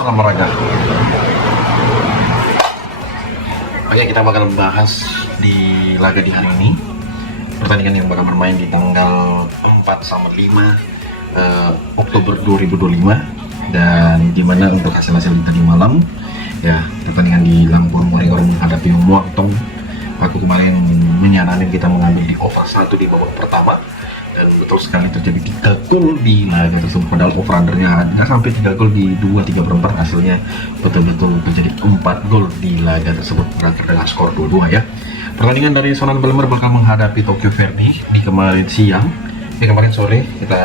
Salam olahraga. Oke, kita bakal membahas di laga di hari ini pertandingan yang bakal bermain di tanggal 4 sama 5 Oktober 2025, dan dimana untuk hasil-hasil tadi malam ya, pertandingan di Lampur Morengor menghadapi Muangtong. Aku kemarin menyaranin kita mengambil di over 1 di babak pertama, dan betul sekali terjadi 3 gol di laga tersebut, padahal over undernya nggak sampai 3 gol di 2/3/4, hasilnya betul-betul terjadi 4 gol di laga tersebut berakhir dengan skor 2-2 ya. Pertandingan dari Sonan Belmer bakal menghadapi Tokyo Verdy di kemarin sore kita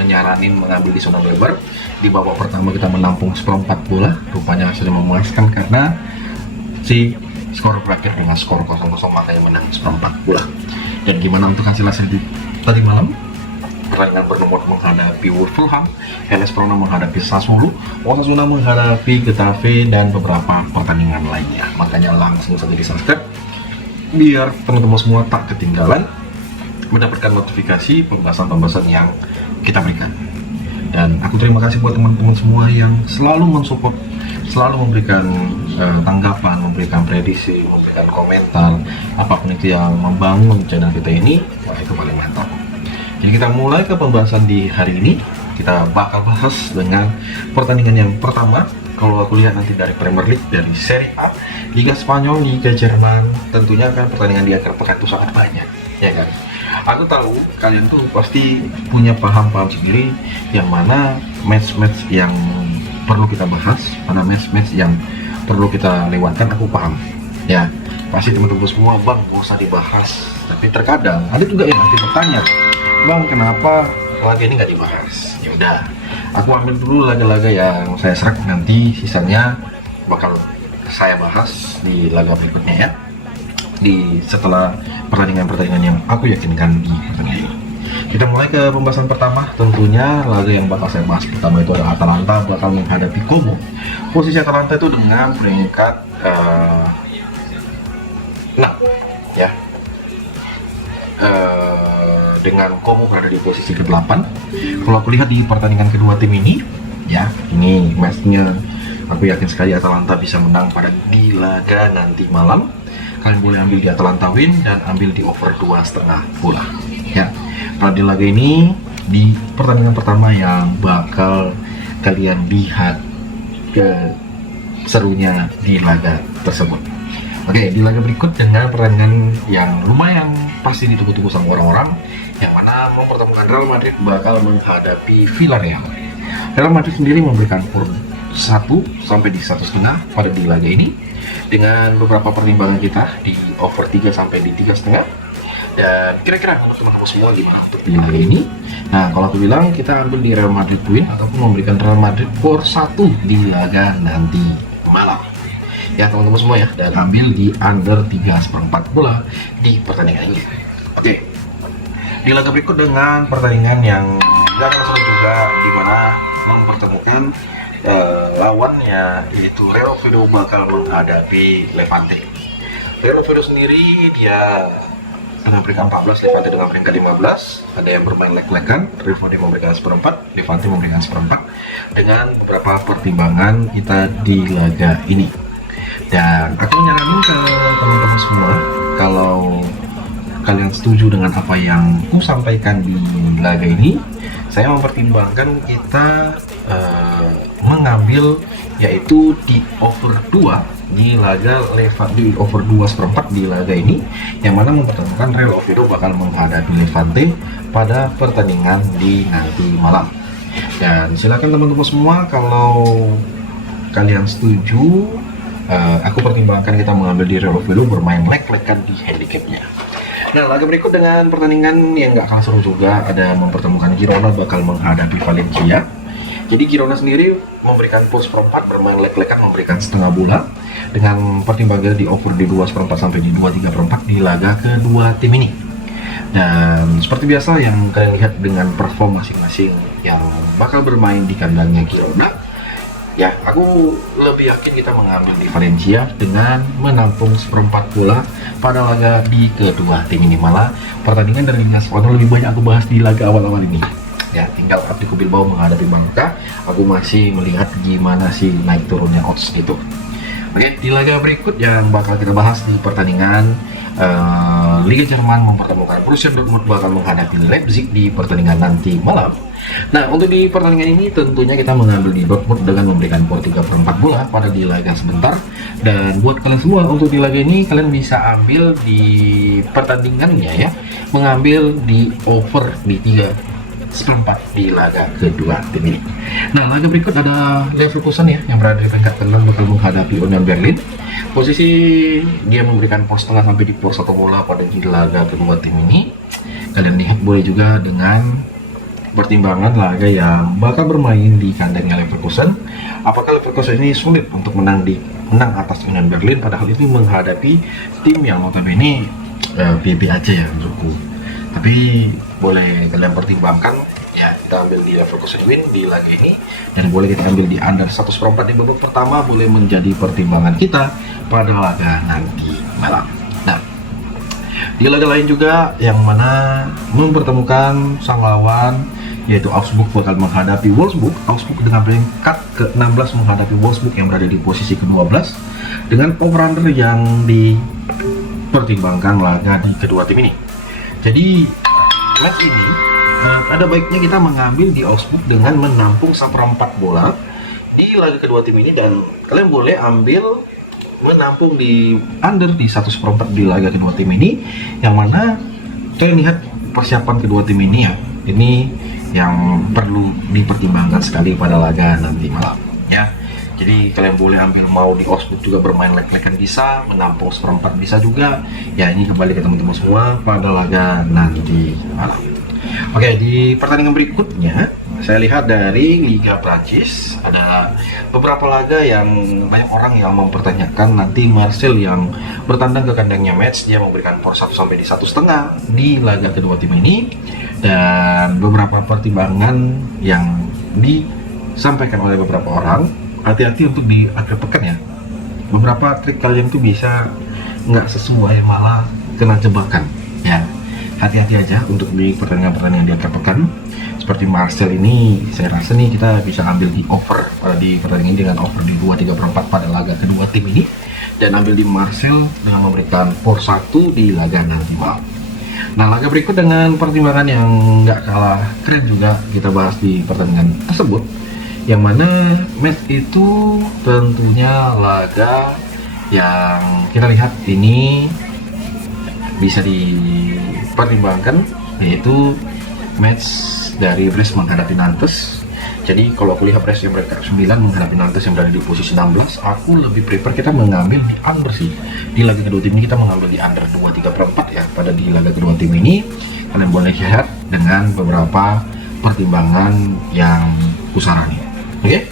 menyaranin mengambil di Sonan Belmer. Di babak pertama kita menampung seperempat bola, rupanya sudah memuaskan karena si skor berakhir dengan skor 0-0, makanya menang seperempat bola. Dan gimana untuk hasil-hasil tadi malam? Pertandingan bernomor menghadapi Wolverhampton, NS Verona menghadapi Sassuolo, Osasuna menghadapi Getafe, dan beberapa pertandingan lainnya. Makanya langsung saja di subscribe biar teman-teman semua tak ketinggalan mendapatkan notifikasi pembahasan-pembahasan yang kita berikan. Dan aku terima kasih buat teman-teman semua yang selalu mensupport, selalu memberikan tanggapan, memberikan prediksi, memberikan komentar, apapun itu yang membangun channel kita ini. Wah, itu paling mantap. Jadi kita mulai ke pembahasan di hari ini. Kita bakal bahas dengan pertandingan yang pertama. Kalau aku lihat nanti dari Premier League, dari Serie A, Liga Spanyol, Liga Jerman, tentunya kan pertandingan di akhir pekan itu sangat banyak, ya kan? Aku tahu kalian tuh pasti punya paham-paham sendiri yang mana match-match yang perlu kita bahas, mana match-match yang perlu kita lewatkan. Aku paham, ya. Pasti teman-teman semua, bang, gak usah dibahas. Tapi terkadang ada juga yang nanti bertanya, bang, kenapa laga ini nggak dibahas? Ya udah, aku ambil dulu laga-laga yang saya serak, nanti sisanya bakal saya bahas di laga berikutnya ya, di setelah pertandingan-pertandingan yang aku yakinkan di pertandingan ini. Kita mulai ke pembahasan pertama. Tentunya laga yang bakal saya bahas pertama itu adalah Atalanta bakal menghadapi Como. Posisi Atalanta itu dengan peringkat 6 ya, dengan Como berada di posisi ke-8. Kalau aku lihat di pertandingan kedua tim ini ya, ini matchnya aku yakin sekali Atalanta bisa menang pada di laga nanti malam. Kalian boleh ambil di Atalanta win dan ambil di over 2,5 bola ya. Pada di laga ini, di pertandingan pertama yang bakal kalian lihat ke serunya di laga tersebut. Oke, di laga berikut dengan pertandingan yang lumayan pasti ditunggu-tunggu sama orang-orang, yang mana mempertemukan Real Madrid bakal menghadapi Villarreal. Real Madrid sendiri memberikan skor 1 sampai di 1,5 pada di laga ini, dengan beberapa pertimbangan kita di over 3 sampai di 3,5. Dan kira-kira menurut teman-teman semua gimana untuk di laga ini? Nah, kalau aku bilang kita ambil di Real Madrid win ataupun memberikan Real Madrid skor 1 di laga nanti malam ya teman-teman semua ya, dan ambil di under 3,4 bola di pertandingan ini. Oke, di laga berikut dengan pertandingan yang gak kalah seru juga, dimana mempertemukan lawannya yaitu Real Oviedo bakal menghadapi Levante. Real Oviedo sendiri dia dengan peringkat 14, Levante dengan peringkat 15. Ada yang bermain leg-legan, Real Oviedo memberikan seperempat, Levante memberikan seperempat, dengan beberapa pertimbangan kita di laga ini. Dan aku menyarankan ke teman-teman semua, kalau kalian setuju dengan apa yang aku sampaikan di laga ini, saya mempertimbangkan kita mengambil yaitu di over 2 di laga Levante, di over 2,4 di laga ini, yang mana mempertemukan Real Oviedo bakal menghadapi Levante pada pertandingan di nanti malam. Dan silakan teman-teman semua, kalau kalian setuju, aku pertimbangkan kita mengambil di Real Oviedo bermain leg-legan di handicapnya. Nah, laga berikut dengan pertandingan yang gak kalah seru juga, ada mempertemukan Girona bakal menghadapi Valencia. Jadi Girona sendiri memberikan plus seperempat, bermain leg-legan memberikan setengah bola, dengan pertimbangan di over di 2,4 sampai di 2,3/4 di laga kedua tim ini. Dan seperti biasa yang kalian lihat dengan perform masing-masing yang bakal bermain di kandangnya Girona, ya aku lebih yakin kita mengambil di Valencia dengan menampung seperempat bola pada laga di kedua tim ini. Malah pertandingan dari Liga Spanyol lebih banyak aku bahas di laga awal-awal ini. ya, tinggal Atletico Bilbao menghadapi Barca. Aku masih melihat gimana sih naik turunnya odds itu. Oke, di laga berikut yang bakal kita bahas di pertandingan Liga Jerman mempertemukan Borussia Dortmund bakal menghadapi Leipzig di pertandingan nanti malam. Nah, untuk di pertandingan ini tentunya kita mengambil di Dortmund dengan memberikan skor 3/4 bola pada di laga sebentar. Dan buat kalian semua untuk di laga ini kalian bisa ambil di pertandingannya ya, mengambil di over di 3/4 di laga kedua tim ini. Nah, laga berikut ada Leverkusen ya yang berada di peringkat ke-6 bakal menghadapi Union Berlin. Posisi dia memberikan skor setengah sampai di skor 1 bola pada di laga kedua tim ini. Kalian lihat boleh juga dengan pertimbangan laga yang bakal bermain di kandangnya Leverkusen. Apakah Leverkusen ini sulit untuk menang atas Union Berlin, padahal itu menghadapi tim yang notabene BB aja ya menurutku. Tapi boleh kalian pertimbangkan ya, kita ambil di Leverkusen win di laga ini, dan boleh kita ambil di under 1/4 di babak pertama, boleh menjadi pertimbangan kita pada laga nanti malam. Nah, di laga lain juga yang mana mempertemukan sang lawan yaitu Augsburg bakal menghadapi Wolfsburg. Augsburg dengan peringkat ke-16 menghadapi Wolfsburg yang berada di posisi ke-12 dengan over-under yang dipertimbangkan laga di kedua tim ini. Jadi match ini ada baiknya kita mengambil di Augsburg dengan menampung 1/4 bola di laga kedua tim ini, dan kalian boleh ambil menampung di under di 1/4 di laga kedua tim ini, yang mana kalian lihat persiapan kedua tim ini ya, ini yang perlu dipertimbangkan sekali pada laga nanti malam ya. Jadi kalian boleh ambil, mau di Augsburg juga bermain leg-legan bisa, menampung 1/4 bisa juga ya. Ini kembali ke teman-teman semua pada laga nanti malam. Oke, di pertandingan berikutnya saya lihat dari Liga Prancis ada beberapa laga yang banyak orang yang mempertanyakan. Nanti Marseille yang bertandang ke kandangnya Metz, dia memberikan skor 1 sampai di 1,5 di laga kedua tim ini, dan beberapa pertimbangan yang disampaikan oleh beberapa orang. Hati-hati untuk di akhir pekan ya, beberapa trik kalian tuh bisa nggak sesuai, malah kena jebakan ya. Hati-hati aja untuk di pertandingan-pertandingan di akhir pekan seperti Marseille ini. Saya rasa nih kita bisa ambil di over di pertandingan ini dengan over di 2/3/4 pada laga kedua tim ini, dan ambil di Marseille dengan memberikan skor 1 di laga nanti malam. Nah, laga berikut dengan pertimbangan yang nggak kalah keren juga kita bahas di pertandingan tersebut, yang mana match itu tentunya laga yang kita lihat ini bisa dipertimbangkan, yaitu match dari Brest menghadapi Nantes. Jadi kalau aku lihat Brest yang mereka 9 menghadapi Nantes yang berada di posisi 16, aku lebih prefer kita mengambil di under sih. Di laga kedua tim ini kita mengambil di under 2/3/4 ya pada di laga kedua tim ini. Kalian boleh lihat dengan beberapa pertimbangan yang kusarani. Oke?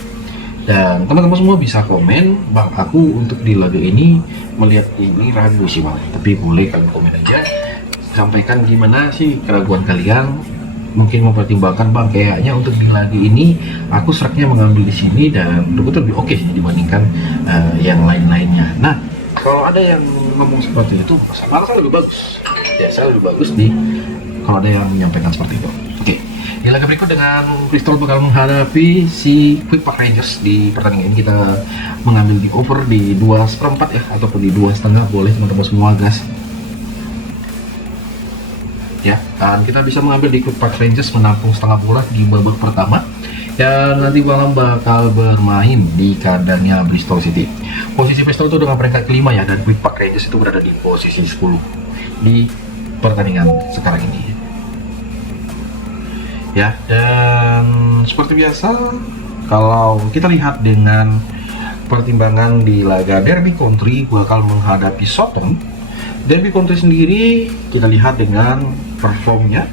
Dan teman-teman semua bisa komen, bang aku untuk di laga ini melihat ini ragu sih bang. Tapi boleh kalian komen aja, sampaikan gimana sih keraguan kalian. Mungkin mempertimbangkan, bang kayaknya untuk di laga ini aku seraknya mengambil di sini dan betul lebih oke dibandingkan yang lain-lainnya. Nah, kalau ada yang ngomong seperti itu, malah saya lebih bagus. Ya, saya lebih bagus kalau ada yang menyampaikan seperti itu. Oke. Di laga berikut dengan Bristol bakal menghadapi si Quick Park Rangers. Di pertandingan ini kita mengambil di over di 2/4 ya, ataupun di 2,5 boleh teman-teman semua guys. Ya, dan kita bisa mengambil di Quick Park Rangers menampung setengah bola di babak pertama, dan nanti malam bakal bermain di kandangnya Bristol City. Posisi Bristol itu dengan peringkat kelima ya, dan Quick Park Rangers itu berada di posisi 10 di pertandingan sekarang ini. Ya, dan seperti biasa kalau kita lihat dengan pertimbangan di laga Derby County bakal menghadapi Southampton. Derby County sendiri kita lihat dengan performnya,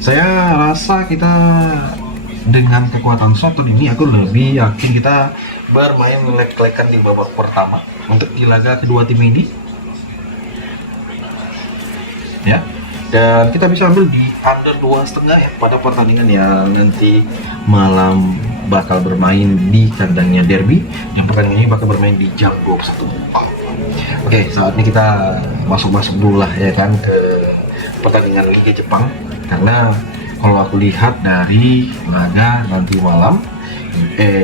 saya rasa kita dengan kekuatan Southampton ini aku lebih yakin kita bermain leg-legan di babak pertama untuk di laga kedua tim ini ya. Dan kita bisa ambil di under 2,5 ya pada pertandingan yang nanti malam bakal bermain di kandangnya Derby. Yang pertandingan ini bakal bermain di jam 21. Oke, saatnya kita masuk dulu lah ya kan ke pertandingan Liga Jepang, karena kalau aku lihat dari laga nanti malam,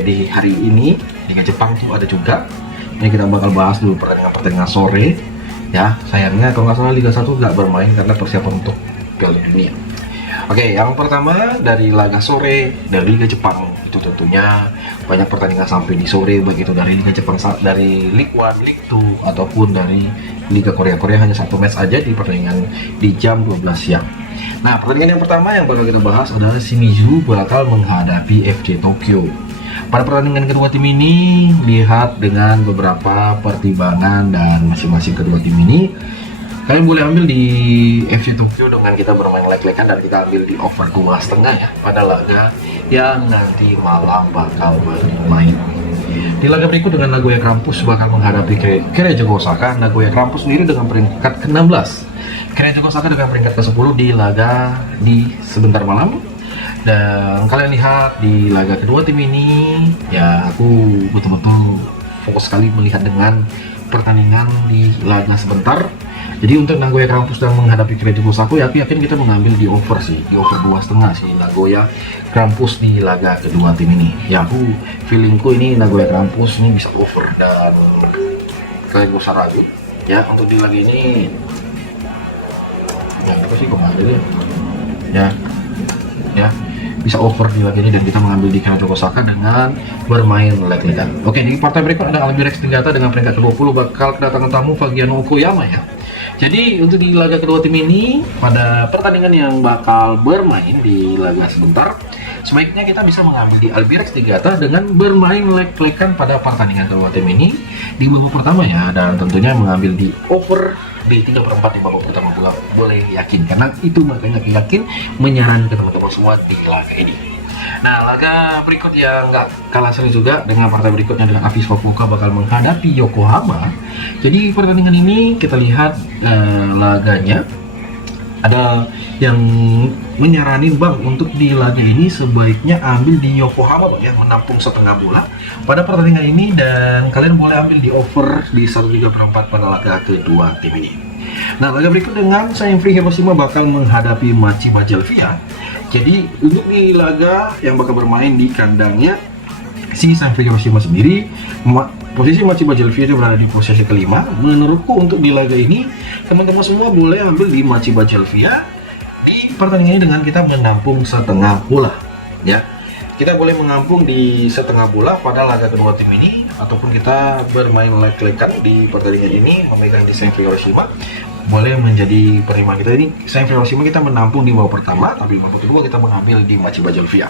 di hari ini Liga Jepang tuh ada juga. Ini kita bakal bahas dulu pertandingan sore ya. Sayangnya kalau nggak salah Liga 1 nggak bermain karena persiapan untuk Piala Dunia. Oke, yang pertama dari laga sore dari Liga Jepang itu tentunya banyak pertandingan sampai di sore, begitu dari Liga Jepang, dari League 1, League 2 ataupun dari Liga Korea. Korea hanya satu match aja di pertandingan di jam 12 siang. Nah, pertandingan yang pertama yang bakal kita bahas adalah Shimizu bakal menghadapi FC Tokyo. Pada pertandingan kedua tim ini, lihat dengan beberapa pertimbangan dan masing-masing kedua tim ini, kalian boleh ambil di FC Tokyo dengan kita bermain leg-legan dan kita ambil di over 2,5 ya pada laga yang nanti malam bakal bermain. Di laga berikut dengan Nagoya Grampus bakal menghadapi Keiretsugo Osaka. Nagoya Grampus sendiri dengan peringkat ke-16, Keiretsugo Osaka dengan peringkat ke-10 di laga di sebentar malam. Dan kalian lihat di laga kedua tim ini, ya aku betul-betul fokus sekali melihat dengan pertandingan di laga sebentar. Jadi untuk Nagoya Grampus yang menghadapi Keiretsugo Osaka, ya aku yakin kita mengambil di over sih, di over 2,5 sih Nagoya Grampus di laga kedua tim ini. Ya aku feelingku ini Nagoya Grampus ini bisa over, dan kalian gak usah ragu ya untuk di laga ini. Ya apa sih kok nggak ada ya bisa over di laga ini, dan kita mengambil di Keiretsugo Osaka dengan bermain leg-legan. Oke, di partai berikut ada Albirex Niigata dengan peringkat ke-20 bakal kedatangan tamu Fagiano Okoyama ya. Jadi untuk di laga kedua tim ini, pada pertandingan yang bakal bermain di laga sebentar, sebaiknya kita bisa mengambil di Albirex Niigata dengan bermain leg-legan pada pertandingan kedua tim ini di babak pertama ya, dan tentunya mengambil di over di 3/4 di babak pertama pula boleh yakin, karena itu makanya yakin menyarankan ke teman-teman semua di laga ini. Nah, laga berikut yang nggak kalah seru juga dengan partai berikutnya dengan Avispa Fukuoka bakal menghadapi Yokohama. Jadi pertandingan ini kita lihat laganya ada yang menyaranin bang untuk di laga ini sebaiknya ambil di Yokohama bang ya, menampung setengah bola pada pertandingan ini, dan kalian boleh ambil di over di 1/3 pada laga kedua tim ini. Nah, laga berikut dengan Sanfrecce Hiroshima bakal menghadapi Machiba Jelvia. Jadi untuk di laga yang bakal bermain di kandangnya si Sanfrecce Hiroshima sendiri, posisi Machiba Jelvia itu berada di posisi kelima. Menurutku untuk di laga ini teman-teman semua boleh ambil di Machiba Jelvia di pertandingan ini dengan kita menampung setengah bola ya. Kita boleh mengampung di setengah bola pada laga kedua tim ini, ataupun kita bermain leg-legan di pertandingan ini memegang di Sanfrecce Hiroshima. Boleh menjadi pertimbangan kita. Ini Sanfrecce Hiroshima kita menampung di babak pertama, tapi babak kedua kita mengambil di Machiba Jelvia.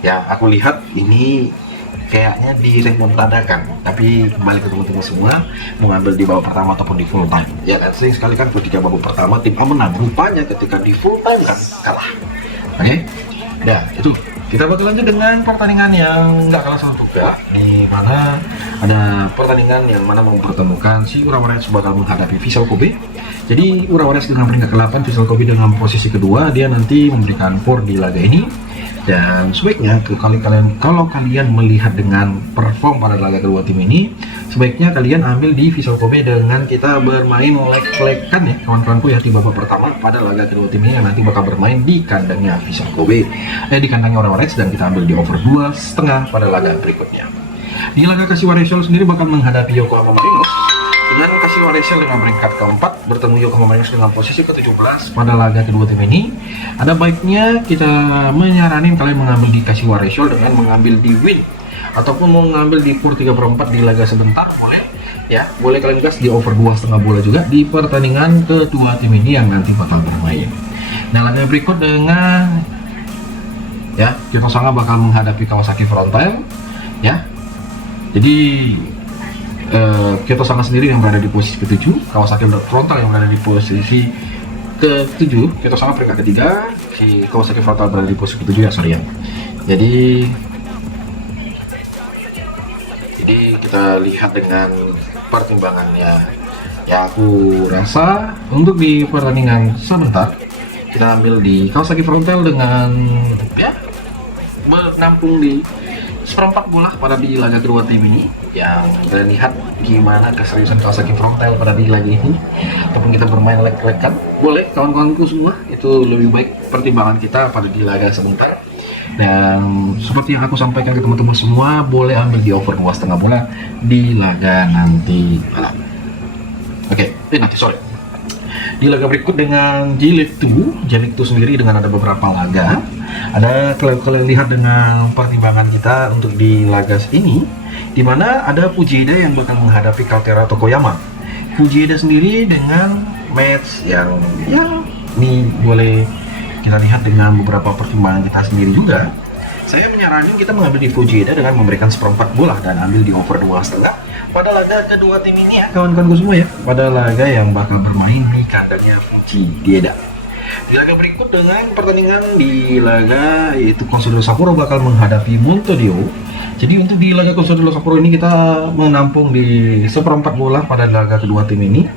Ya, aku lihat ini kayaknya diremontadakan, tapi kembali ke teman-teman semua mengambil di babak pertama ataupun di full time. Ya kan, sering sekali kan ketika babak pertama tim A menang, rupanya ketika di full time kan kalah. Oke, nah itu kita bakal lanjut dengan pertandingan yang nggak kalah sama juga, di mana ada pertandingan yang mana mempertemukan si Urawa Reds bakal menghadapi Vissel Kobe. Jadi Urawa Reds dengan peringkat ke-8, Vissel Kobe dengan posisi kedua, dia nanti memberikan for di laga ini. Dan sebaiknya kalau kalian melihat dengan perform pada laga kedua tim ini, sebaiknya kalian ambil di Vissel Kobe dengan kita bermain leg-legan ya kawan-kawanku ya di babak pertama pada laga kedua tim ini yang nanti bakal bermain di kandangnya Vissel Kobe, di kandangnya Urawa Reds, dan kita ambil di over 2,5 pada laga berikutnya. Di laga Kashiwa Reysol sendiri bakal menghadapi Yokohama Marinos. Dengan Kashiwa Reysol dengan peringkat ke-4 bertemu Yokohama Marinos dengan posisi ke-17 pada laga kedua tim ini, ada baiknya kita menyaranin kalian mengambil di Kashiwa Reysol dengan mengambil di win, ataupun mau mengambil di for 3/4 di laga sebentar boleh ya. Boleh kalian gas di over 2,5 bola juga di pertandingan kedua tim ini yang nanti bakal bermain. Nah, laga berikut dengan ya Kyoto Sanga bakal menghadapi Kawasaki Frontale ya. Jadi Kyoto Sanga sendiri yang berada di posisi ke-7, Kawasaki Frontale yang berada di posisi ke-7, Kyoto Sanga peringkat ke-3, si Kawasaki Frontale berada di posisi ke-7 ya, sorry ya. Jadi kita lihat dengan pertimbangannya ya, aku rasa untuk di pertandingan sebentar kita ambil di Kawasaki Frontale dengan ya menampung di seperempat bola pada di laga kedua tim ini, yang kalian lihat gimana keseriusan Kawasaki Frontale pada di laga ini, ataupun kita bermain leg-legan, boleh kawan-kawanku semua, itu lebih baik pertimbangan kita pada di laga sebentar. Dan seperti yang aku sampaikan ke teman-teman semua, boleh ambil di over 2,5 bola di laga nanti malam. Sorry. Di laga berikut dengan J-League 2 sendiri dengan ada beberapa laga. Ada kalian lihat dengan pertimbangan kita untuk di laga ini, dimana ada Fujieda yang bakal menghadapi Kaltera Tokoyama. Fujieda sendiri dengan match yang ini boleh kita lihat dengan beberapa pertimbangan kita sendiri juga. Saya menyarankan kita mengambil di Fujieda dengan memberikan seperempat bola dan ambil di over 2,5 pada laga kedua tim ini ya kawan-kawanku semua ya, pada laga yang bakal bermain di kandangnya Fujieda. Di laga berikut dengan pertandingan di laga yaitu Consadole Sapporo bakal menghadapi Montedio. Jadi untuk di laga Consadole Sapporo ini kita menampung di seperempat bola pada laga kedua tim ini.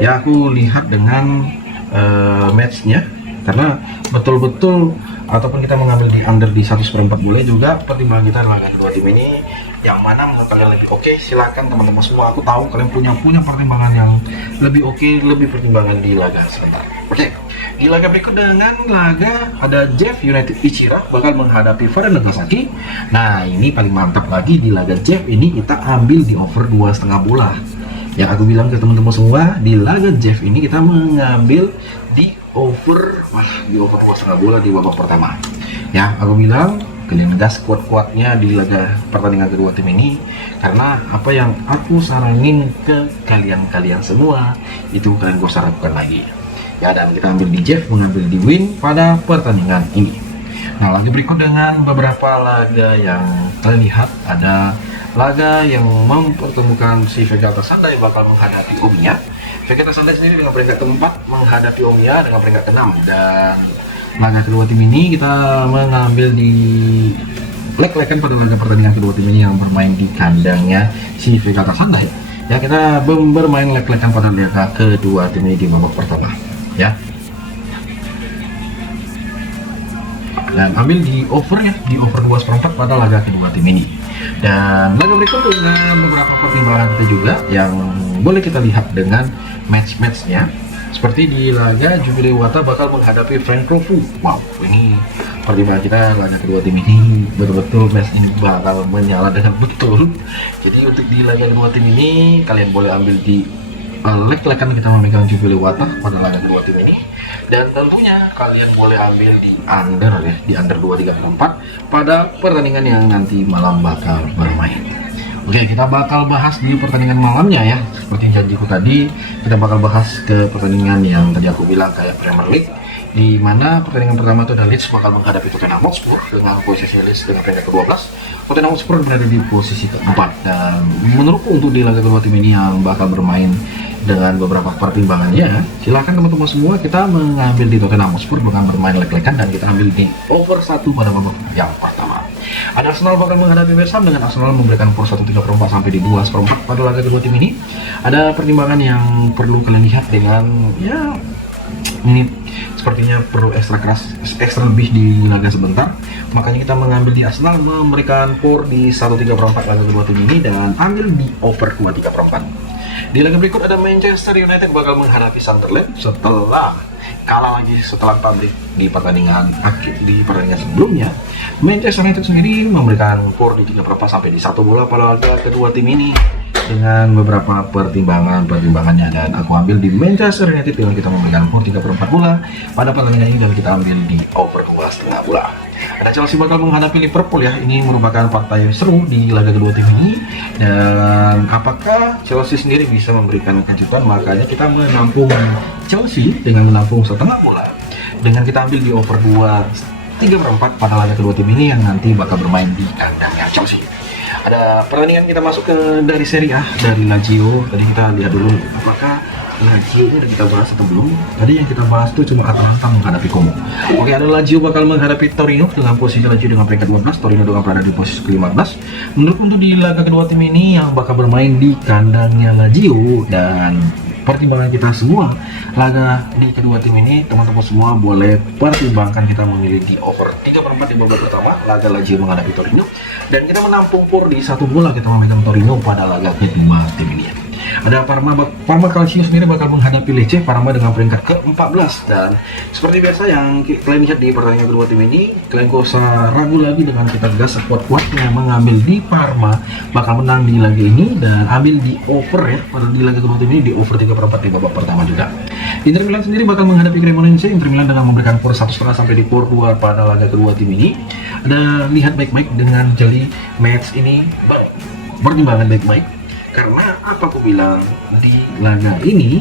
Ya aku lihat dengan matchnya, karena betul-betul ataupun kita mengambil di under di 1/4 boleh juga. Pertimbangan kita laga kedua tim ini yang mana menurut kalian lebih oke, silakan teman-teman semua. Aku tahu kalian punya pertimbangan yang lebih oke, lebih pertimbangan di laga sebentar. Di laga berikut dengan laga ada Jeff United Ichira bakal menghadapi Faren Nagasaki. Nah ini paling mantap lagi, di laga Jeff ini kita ambil di over 2,5 bola. Yang aku bilang ke teman-teman semua, di laga Jeff ini kita mengambil di over 2,5 bola di babak pertama. Ya aku bilang kalian gas kuat-kuatnya di laga pertandingan kedua tim ini, karena apa yang aku saranin ke kalian semua itu kalian gak usah ragukan lagi ya. Dan kita ambil di Jeff, mengambil di win pada pertandingan ini. Nah laga berikut dengan beberapa laga yang kalian lihat, ada laga yang mempertemukan si Vegeta Sandai bakal menghadapi Omiya. Vegeta Sandai sendiri dengan peringkat keempat menghadapi Omiya dengan peringkat ke-6. Dan laga kedua tim ini kita mengambil di leg-legan pada laga pertandingan kedua tim ini yang bermain di kandangnya si Vegeta Sandai. Ya kita bermain leg-legan pada laga kedua tim ini di babak pertama ya. Dan ambil di overnya di over 2/4 pada laga kedua tim ini. Dan laga berikut dengan beberapa pertimbangan kita juga yang boleh kita lihat dengan match-matchnya. Seperti di laga Jubilee Iwata bakal menghadapi Frank Rofu. Wow, ini pertimbangan kita laga kedua tim ini betul-betul match ini bakal menyala dengan betul. Jadi untuk di laga kedua tim ini kalian boleh ambil di leg-legan kita memegang Jubilee Iwata pada laga kedua tim ini. Dan tentunya kalian boleh ambil di under ya, di under 2,34 pada pertandingan yang nanti malam bakal bermain. Oke, kita bakal bahas di pertandingan malamnya ya. Seperti janjiku tadi, kita bakal bahas ke pertandingan yang tadi aku bilang kayak Premier League, di mana pertandingan pertama itu ada Leeds bakal menghadapi Tottenham Hotspur dengan posisi Leeds dengan peringkat ke-12. Tottenham Hotspur berada di posisi ke-4. Dan menurutku untuk di laga kedua tim ini yang bakal bermain dengan beberapa pertimbangannya, silakan teman-teman semua kita mengambil di Tottenham Hotspur dengan bermain leg-legan, dan kita ambil di over 1 pada babak yang pertama. Ada Arsenal bakal menghadapi West Ham dengan Arsenal memberikan skor 1,34 sampai di 2,4 pada laga kedua tim ini. Ada pertimbangan yang perlu kalian lihat dengan ya ini sepertinya perlu ekstra lebih di laga sebentar. Makanya kita mengambil di Arsenal memberikan skor di 1,34 laga kedua tim ini dan ambil di over 2,34. Di laga berikut ada Manchester United bakal menghadapi Sunderland setelah kalah lagi setelah tampil di pertandingan sebelumnya. Manchester United sendiri memberikan skor di 3/4 sampai di 1 bola pada laga kedua tim ini dengan beberapa pertimbangannya, dan aku ambil di Manchester United dengan kita memberikan skor 3/4 bola pada pertandingan ini, dan kita ambil di over 2,5 bola. Ada Chelsea bakal menghadapi Liverpool ya. Ini merupakan partai seru di laga kedua tim ini, dan apakah Chelsea sendiri bisa memberikan kejutan? Makanya kita menampung Chelsea dengan menampung setengah bola, dengan kita ambil di over 2,3/4 pada laga kedua tim ini yang nanti bakal bermain di kandangnya Chelsea. Ada pertandingan kita masuk ke dari Serie A, dari Lazio. Tadi kita lihat dulu apakah Lazio ini udah kita bahas atau belum. Tadi yang kita bahas itu cuma Atalanta menghadapi Como. Oke, ada Lazio bakal menghadapi Torino dengan posisi Lazio dengan peringkat 12, Torino juga berada di posisi ke-15. Menurut untuk di laga kedua tim ini yang bakal bermain di kandangnya Lazio, dan pertimbangan kita semua laga di kedua tim ini, teman-teman semua boleh pertimbangkan kita memilih di over 3/4 di babak pertama laga Lazio menghadapi Torino, dan kita menampung POR di 1 bola kita memegang Torino pada laga kedua tim ini. Ada Parma Calcio sendiri bakal menghadapi Lecce. Parma dengan peringkat ke-14, dan seperti biasa yang kalian lihat di pertandingan kedua tim ini, kalian gak usah ragu lagi dengan kita gas sekuat-kuatnya mengambil di Parma bakal menang di laga ini, dan ambil di over ya pada di laga kedua tim ini, di over 3/4 di babak pertama juga. Inter Milan sendiri bakal menghadapi Cremonese. Inter Milan dengan memberikan POR 1,5 sampai di POR 2 pada laga kedua tim ini. Ada lihat baik-baik dengan jeli match ini, pertimbangan baik-baik. Karena apa aku bilang, di laga ini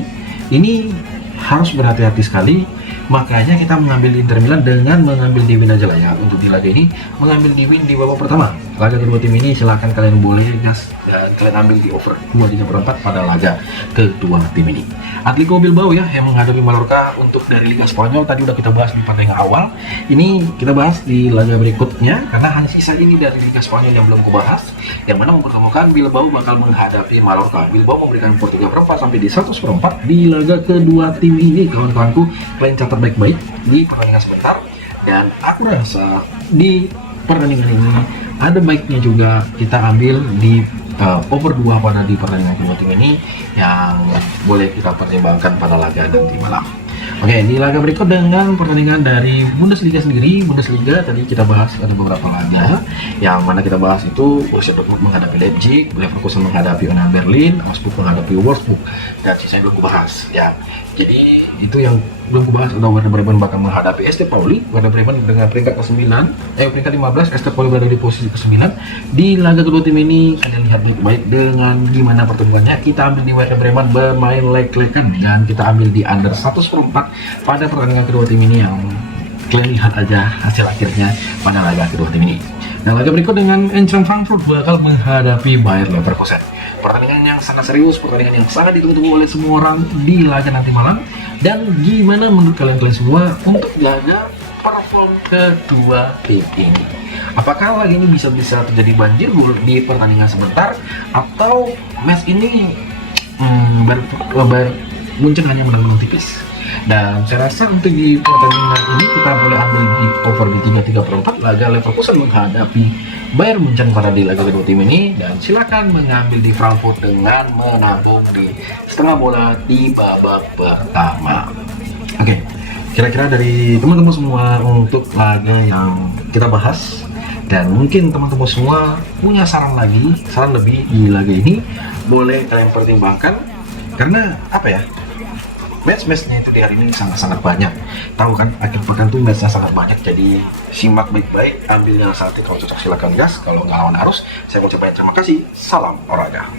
harus berhati-hati sekali. Makanya kita mengambil Inter Milan dengan mengambil di win aja lah ya. Untuk di laga ini mengambil di win di babak pertama. Laga kedua tim ini silahkan kalian boleh gas dan kalian ambil di over 2/3 pada laga kedua tim ini. Atletico Bilbao ya yang menghadapi Mallorca untuk dari Liga Spanyol, tadi udah kita bahas di pertandingan awal. Ini kita bahas di laga berikutnya karena hanya sisa ini dari Liga Spanyol yang belum kubahas, yang mana mempertemukan Bilbao bakal menghadapi Mallorca. Bilbao memberikan POR 3/4 sampai di 1/4 di laga kedua tim ini. Kawan-kawanku, kalian catat baik-baik di pertandingan sebentar, dan aku rasa di pertandingan ini ada baiknya juga kita ambil di over 2 pada di pertandingan kedua tim ini, yang boleh kita pertimbangkan pada laga nanti malam. Oke, di laga berikut dengan pertandingan dari Bundesliga sendiri. Bundesliga tadi kita bahas ada beberapa laga, yang mana kita bahas itu Borussia Dortmund menghadapi Leipzig, Leverkusen menghadapi Union Berlin, Augsburg menghadapi Wolfsburg, dan sisanya belum kubahas ya. Jadi itu yang belum kubahas. Ada Werder Bremen bakal menghadapi ST Pauli. Werder Bremen dengan peringkat ke-9, peringkat 15, ST Pauli berada di posisi ke-9. Di laga kedua tim ini kalian lihat baik-baik dengan gimana pertumbuhannya. Kita ambil di Werder Bremen bermain leg-legan, dan kita ambil di under 1/4 pada pertandingan kedua tim ini, yang kalian lihat aja hasil akhirnya pada laga kedua tim ini. Nah, laga berikut dengan Eintracht Frankfurt bakal menghadapi Bayer Leverkusen. Pertandingan yang sangat serius, pertandingan yang sangat ditunggu oleh semua orang di laga nanti malam. Dan gimana menurut kalian semua untuk laga perform kedua tim ini? Apakah laga ini bisa terjadi banjir gol di pertandingan sebentar, atau match ini Munchen hanya menang tipis? Dan saya rasa untuk di pertandingan ini kita boleh ambil di over di 3/4 laga Leverkusen menghadapi Bayern Munchen pada di laga kedua tim ini, dan silakan mengambil di Frankfurt dengan menabung di setengah bola di babak pertama. Oke, kira-kira dari teman-teman semua untuk laga yang kita bahas, dan mungkin teman-teman semua punya saran lebih di laga ini, boleh kalian pertimbangkan. Karena apa ya, match-matchnya itu di hari ini sangat-sangat banyak. Tahu kan, akhir pekan tuh matchnya sangat banyak. Jadi simak baik-baik, ambil yang saatnya. Kalau cocok silakan gas, kalau nggak lawan arus. Saya ucapkan terima kasih. Salam olahraga.